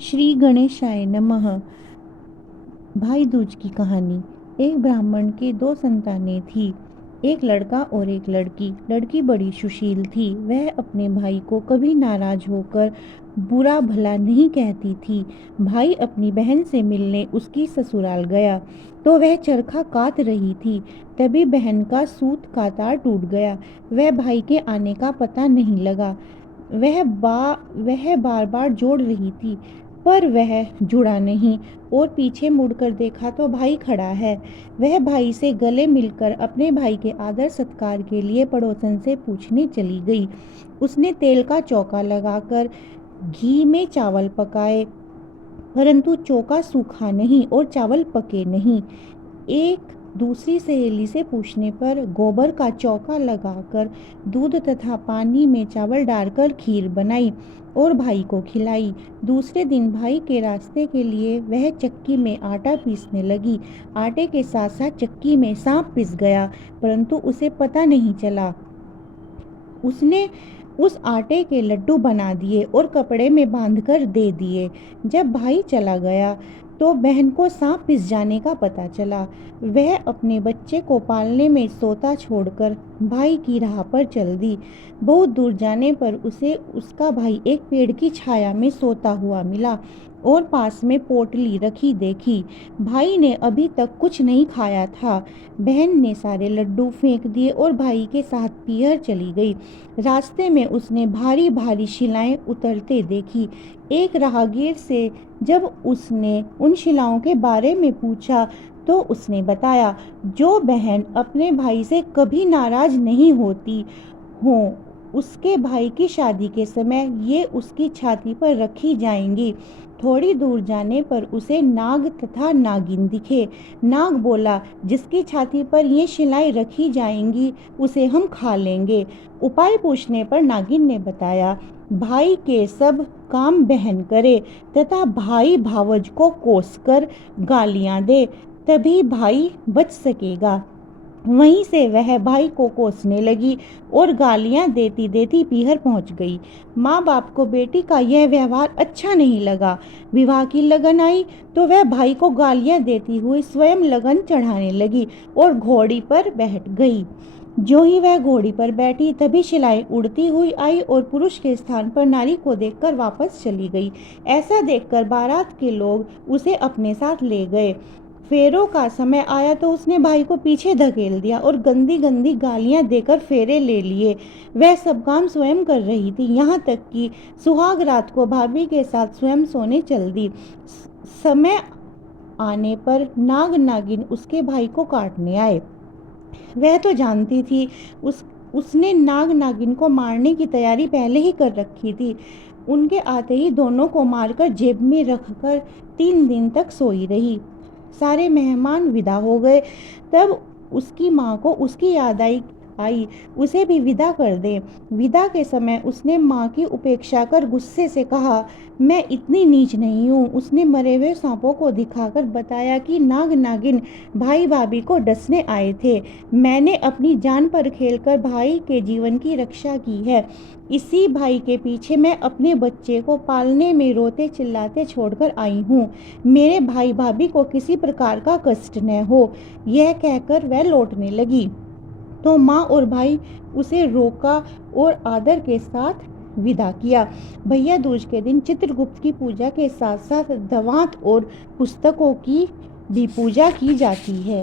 श्री गणेशाय नमः। भाई दूज की कहानी। एक ब्राह्मण के दो संतानें थी, एक लड़का और एक लड़की। लड़की बड़ी सुशील थी, वह अपने भाई को कभी नाराज होकर बुरा भला नहीं कहती थी। भाई अपनी बहन से मिलने उसकी ससुराल गया तो वह चरखा कात रही थी, तभी बहन का सूत का तार टूट गया। वह भाई के आने का पता नहीं लगा। वह बार बार जोड़ रही थी, पर वह जुड़ा नहीं और पीछे मुड़कर देखा तो भाई खड़ा है। वह भाई से गले मिलकर अपने भाई के आदर सत्कार के लिए पड़ोसन से पूछने चली गई। उसने तेल का चौका लगाकर घी में चावल पकाए, परंतु चौका सूखा नहीं और चावल पके नहीं। एक दूसरी सहेली से पूछने पर गोबर का चौका लगाकर दूध तथा पानी में चावल डालकर खीर बनाई और भाई को खिलाई। दूसरे दिन भाई के रास्ते के लिए वह चक्की में आटा पीसने लगी। आटे के साथ साथ चक्की में सांप पिस गया, परंतु उसे पता नहीं चला। उसने उस आटे के लड्डू बना दिए और कपड़े में बांधकर दे दिए। जब भाई चला गया तो बहन को सांप पिस जाने का पता चला। वह अपने बच्चे को पालने में सोता छोड़कर भाई की राह पर चल दी। बहुत दूर जाने पर उसे उसका भाई एक पेड़ की छाया में सोता हुआ मिला और पास में पोटली रखी देखी। भाई ने अभी तक कुछ नहीं खाया था। बहन ने सारे लड्डू फेंक दिए और भाई के साथ पीहर चली गई। रास्ते में उसने भारी भारी शिलाएं उतरते देखी। एक राहगीर से जब उसने उन शिलाओं के बारे में पूछा तो उसने बताया, जो बहन अपने भाई से कभी नाराज नहीं होती हो, उसके भाई की शादी के समय ये उसकी छाती पर रखी जाएंगी। थोड़ी दूर जाने पर उसे नाग तथा नागिन दिखे। नाग बोला, जिसकी छाती पर ये शिलाएं रखी जाएंगी उसे हम खा लेंगे। उपाय पूछने पर नागिन ने बताया, भाई के सब काम बहन करे तथा भाई भावज को कोसकर गालियां दे, तभी भाई बच सकेगा। वहीं से वह भाई को कोसने लगी और गालियां देती देती पीहर पहुंच गई। माँ बाप को बेटी का यह व्यवहार अच्छा नहीं लगा। विवाह की लगन आई तो वह भाई को गालियां देती हुई स्वयं लगन चढ़ाने लगी और घोड़ी पर बैठ गई। जो ही वह घोड़ी पर बैठी तभी शिलाएं उड़ती हुई आई और पुरुष के स्थान पर नारी को देखकर वापस चली गई। ऐसा देखकर बारात के लोग उसे अपने साथ ले गए। फेरों का समय आया तो उसने भाई को पीछे धकेल दिया और गंदी गंदी गालियां देकर फेरे ले लिए। वह सब काम स्वयं कर रही थी, यहाँ तक कि सुहाग रात को भाभी के साथ स्वयं सोने चल दी। समय आने पर नाग नागिन उसके भाई को काटने आए। वह तो जानती थी, उसने नाग नागिन को मारने की तैयारी पहले ही कर रखी थी। उनके आते ही दोनों को मारकर जेब में रखकर 3 दिन तक सोई रही। सारे मेहमान विदा हो गए, तब उसकी माँ को उसकी याद आई उसे भी विदा कर दे। विदा के समय उसने माँ की उपेक्षा कर गुस्से से कहा, मैं इतनी नीच नहीं हूँ। उसने मरे हुए सांपों को दिखाकर बताया कि नाग नागिन भाई भाभी को डसने आए थे। मैंने अपनी जान पर खेलकर भाई के जीवन की रक्षा की है। इसी भाई के पीछे मैं अपने बच्चे को पालने में रोते चिल्लाते छोड़कर आई हूँ। मेरे भाई भाभी को किसी प्रकार का कष्ट न हो। यह कहकर वह लौटने लगी तो माँ और भाई उसे रोका और आदर के साथ विदा किया। भैया दूज के दिन चित्रगुप्त की पूजा के साथ साथ दवात और पुस्तकों की भी पूजा की जाती है।